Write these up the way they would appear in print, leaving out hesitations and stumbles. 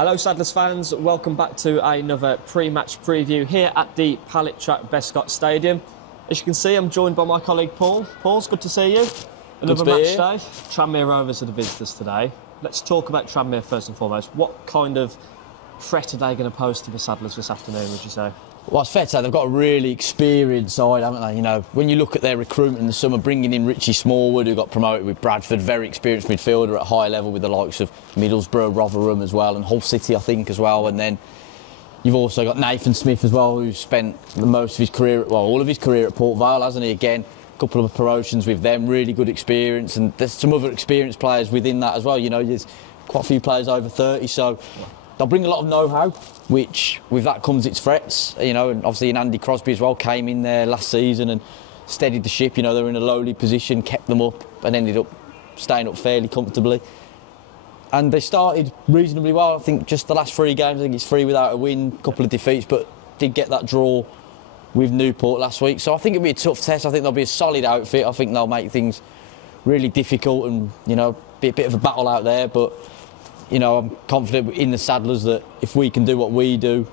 Hello Saddlers fans, welcome back to another pre-match preview here at the Pallet Track Bescott Stadium. As you can see, I'm joined by my colleague Paul. Paul's good to see you. Another match day. Tranmere Rovers are the visitors today. Let's talk about Tranmere first and foremost. What kind of threat are they going to pose to the Saddlers this afternoon, would you say? Well, it's fair to say they've got a really experienced side, haven't they? You know, when you look at their recruitment in the summer, bringing in Richie Smallwood, who got promoted with Bradford, very experienced midfielder at high level with the likes of Middlesbrough, Rotherham as well, and Hull City, I think, as well. And then you've also got Nathan Smith as well, who's spent most of his career, well, all of his career at Port Vale, hasn't he? Again, a couple of promotions with them, really good experience. And there's some other experienced players within that as well. You know, there's quite a few players over 30, so they'll bring a lot of know-how, which with that comes its threats, you know, and obviously Andy Crosby as well came in there last season and steadied the ship. You know, they were in a lowly position, kept them up and ended up staying up fairly comfortably. And they started reasonably well. I think just the last 3 games, I think it's 3 without a win, a couple of defeats, but did get that draw with Newport last week. So I think it'll be a tough test. I think they'll be a solid outfit. I think they'll make things really difficult and, you know, be a bit of a battle out there, but you know, I'm confident in the Saddlers that if we can do what we do,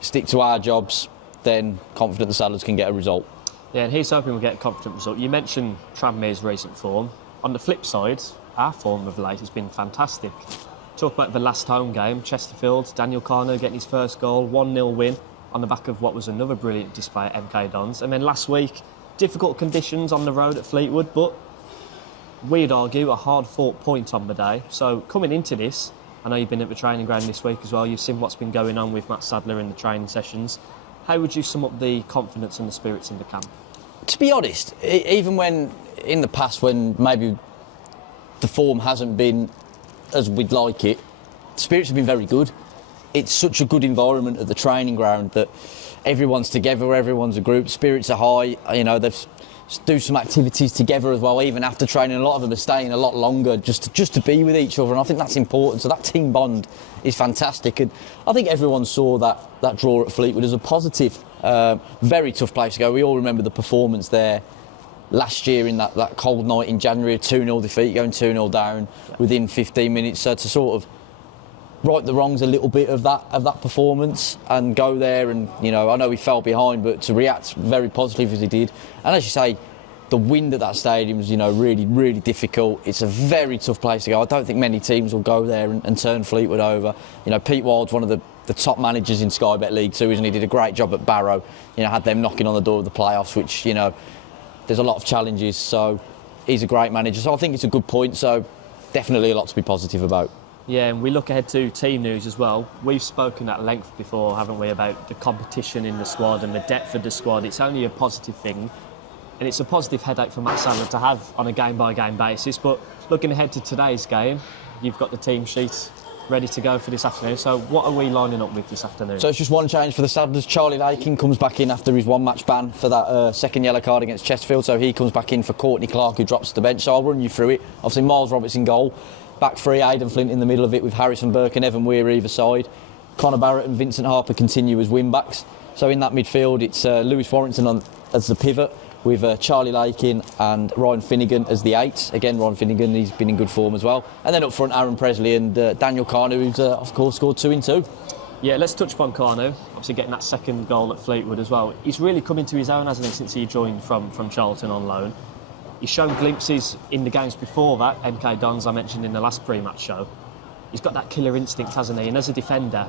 stick to our jobs, then confident the Saddlers can get a result. Yeah, and he's hoping we'll get a confident result. You mentioned Tranmere's recent form. On the flip side, our form of late has been fantastic. Talk about the last home game, Chesterfield, Daniel Carno getting his first goal, 1-0 win on the back of what was another brilliant display at MK Dons. And then last week, difficult conditions on the road at Fleetwood, but we'd argue a hard-fought point on the day. So coming into this, I know you've been at the training ground this week as well. You've seen what's been going on with Matt Sadler in the training sessions. How would you sum up the confidence and the spirits in the camp? To be honest, even when in the past when maybe the form hasn't been as we'd like it, the spirits have been very good. It's such a good environment at the training ground that everyone's together, everyone's a group, spirits are high. You know, they've do some activities together as well, even after training. A lot of them are staying a lot longer just to be with each other, and I think that's important. So that team bond is fantastic, and I think everyone saw that draw at Fleetwood as a positive. Very tough place to go. We all remember the performance there last year in that cold night in January, a 2-0 defeat, going 2-0 down within 15 minutes. So to sort of right the wrongs a little bit of that performance and go there, and you know, I know he fell behind, but to react very positively as he did. And as you say, the wind at that stadium is, you know, really, really difficult. It's a very tough place to go. I don't think many teams will go there and turn Fleetwood over. You know, Pete Wild's one of the top managers in Sky Bet League 2, isn't he? Did a great job at Barrow. You know, had them knocking on the door of the playoffs, which, you know, there's a lot of challenges. So he's a great manager. So I think it's a good point. So definitely a lot to be positive about. Yeah, and we look ahead to team news as well. We've spoken at length before, haven't we, about the competition in the squad and the depth of the squad. It's only a positive thing, and it's a positive headache for Matt Sadler to have on a game-by-game basis. But looking ahead to today's game, you've got the team sheet ready to go for this afternoon. So what are we lining up with this afternoon? So it's just one change for the Saddlers. Charlie Lakin comes back in after his 1-match ban for that second yellow card against Chesterfield. So he comes back in for Courtney Clark, who drops to the bench. So I'll run you through it. Obviously, Miles Roberts in goal. Back 3, Aidan Flint in the middle of it with Harrison Burke and Evan Weir either side. Connor Barrett and Vincent Harper continue as wing-backs. So in that midfield, it's Lewis Warrington as the pivot, with Charlie Lakin and Ryan Finnegan as the 8. Again, Ryan Finnegan, he's been in good form as well. And then up front, Aaron Presley and Daniel Carno, who's of course scored 2 in 2. Yeah, let's touch upon Carno. Obviously getting that second goal at Fleetwood as well. He's really come into his own, hasn't he, since he joined from Charlton on loan. He's shown glimpses in the games before that, MK Dons I mentioned in the last pre-match show. He's got that killer instinct, hasn't he? And as a defender,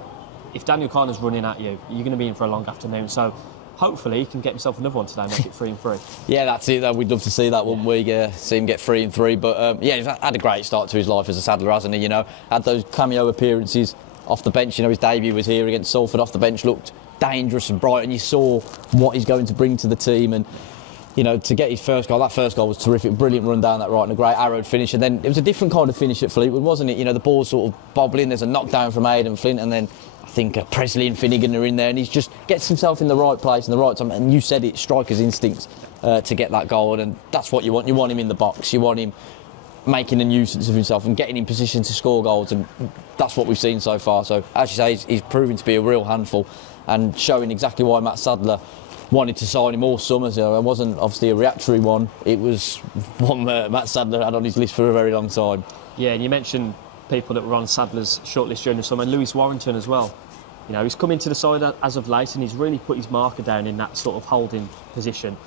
if Daniel Carno's running at you, you're going to be in for a long afternoon. So hopefully he can get himself another one today, make it 3-3. Yeah, that's it. We'd love to see that, wouldn't we? See him get 3-3. But yeah, he's had a great start to his life as a Saddler, hasn't he? You know, had those cameo appearances off the bench. You know, his debut was here against Salford off the bench, looked dangerous and bright, and you saw what he's going to bring to the team. And you know, to get his first goal, that first goal was terrific, brilliant run down that right and a great arrowed finish. And then it was a different kind of finish at Fleetwood, wasn't it? You know, the ball's sort of bobbling, there's a knockdown from Aidan Flint, and then I think Presley and Finnegan are in there, and he just gets himself in the right place and the right time. And you said it, striker's instincts to get that goal, and that's what you want. You want him in the box, you want him making a nuisance of himself and getting in position to score goals, and that's what we've seen so far. So as you say, he's proving to be a real handful and showing exactly why Matt Sadler wanted to sign him all summer. So it wasn't obviously a reactionary one, it was one Matt Sadler had on his list for a very long time. Yeah, and you mentioned people that were on Sadler's shortlist during the summer, Lewis Warrington as well. You know, he's come into the side as of late and he's really put his marker down in that sort of holding position.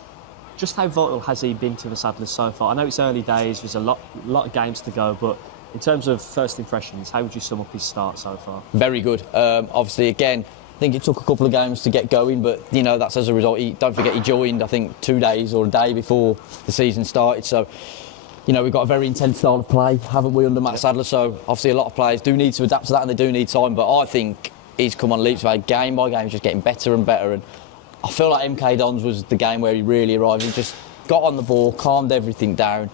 Just how vital has he been to the Sadlers so far? I know it's early days, there's a lot of games to go, but in terms of first impressions, how would you sum up his start so far? Very good. Obviously, again, I think it took a couple of games to get going, but you know that's as a result. Don't forget he joined, I think, 2 days or a day before the season started. So, you know, we've got a very intense style of play, haven't we, under Matt Sadler? So obviously a lot of players do need to adapt to that, and they do need time. But I think he's come on leaps by game by game, he's just getting better and better. And I feel like MK Dons was the game where he really arrived. He just got on the ball, calmed everything down,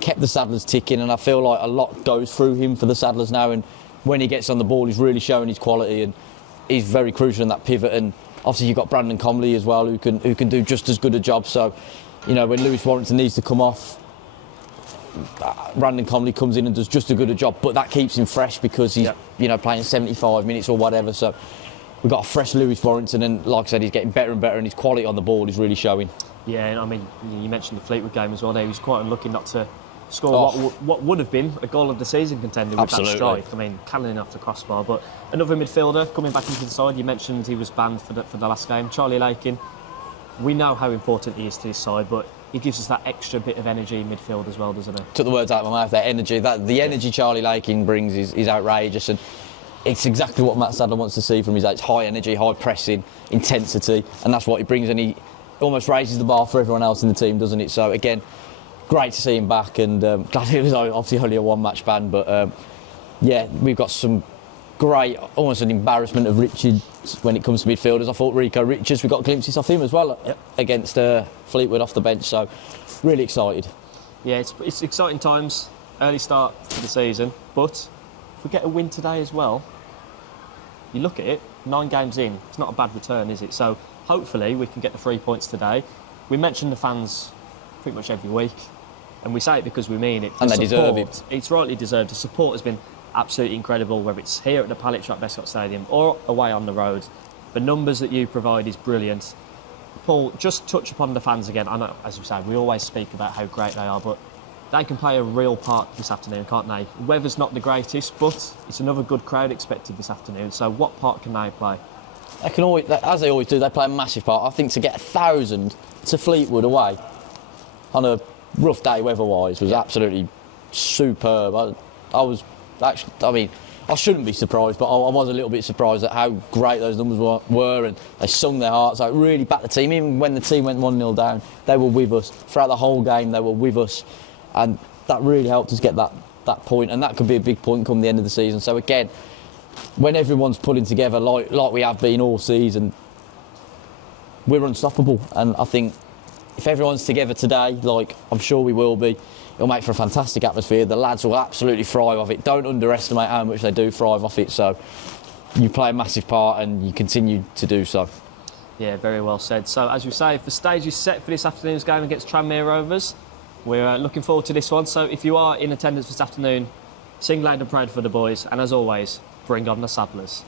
kept the Sadlers ticking, and I feel like a lot goes through him for the Sadlers now. And when he gets on the ball, he's really showing his quality, and he's very crucial in that pivot. And obviously you've got Brandon Comley as well, who can do just as good a job. So, you know, when Lewis Warrington needs to come off, Brandon Comley comes in and does just as good a job, but that keeps him fresh because he's you know, playing 75 minutes or whatever. So we've got a fresh Lewis Warrington, and like I said, he's getting better and better, and his quality on the ball is really showing. Yeah, and I mean, you mentioned the Fleetwood game as well there. He was quite unlucky not to score what would have been a goal of the season contender with that strike. I mean, cannoning off the crossbar. But another midfielder coming back into the side, you mentioned he was banned for the last game, Charlie Lakin. We know how important he is to his side, but he gives us that extra bit of energy in midfield as well, doesn't he? Took the words out of my mouth, that energy. The energy Charlie Lakin brings is outrageous, and it's exactly what Matt Sadler wants to see from his age. High energy, high pressing, intensity, and that's what he brings, and he almost raises the bar for everyone else in the team, doesn't it? So again, great to see him back, and glad it was obviously only a one-match ban, but yeah, we've got some great, almost an embarrassment of Richards when it comes to midfielders. I thought Rico Richards, we got glimpses of him as well against Fleetwood off the bench, so really excited. Yeah, it's exciting times, early start to the season, but if we get a win today as well, you look at it, 9 games in, it's not a bad return, is it? So hopefully we can get the 3 points today. We mention the fans pretty much every week, and we say it because we mean it. And they deserve it. It's rightly deserved. The support has been absolutely incredible, whether it's here at the Pallet Shop Bescott Stadium or away on the road. The numbers that you provide is brilliant. Paul, just touch upon the fans again. I know, as you said, we always speak about how great they are, but they can play a real part this afternoon, can't they? Weather's not the greatest, but it's another good crowd expected this afternoon. So what part can they play? They can always, as they always do, they play a massive part. I think to get 1,000 to Fleetwood away on a rough day weather-wise was absolutely superb. I was actually, I mean, I shouldn't be surprised, but I was a little bit surprised at how great those numbers were, and they sung their hearts out, really backed the team. Even when the team went 1-0 down, they were with us. Throughout the whole game, they were with us, and that really helped us get that point, and that could be a big point come the end of the season. So again, when everyone's pulling together like we have been all season, we're unstoppable. And I think if everyone's together today, like I'm sure we will be, it'll make for a fantastic atmosphere. The lads will absolutely thrive off it. Don't underestimate how much they do thrive off it. So you play a massive part, and you continue to do so. Yeah, very well said. So as you say, the stage is set for this afternoon's game against Tranmere Rovers. We're looking forward to this one. So if you are in attendance this afternoon, sing loud and proud for the boys, and as always, bring on the Sadlers.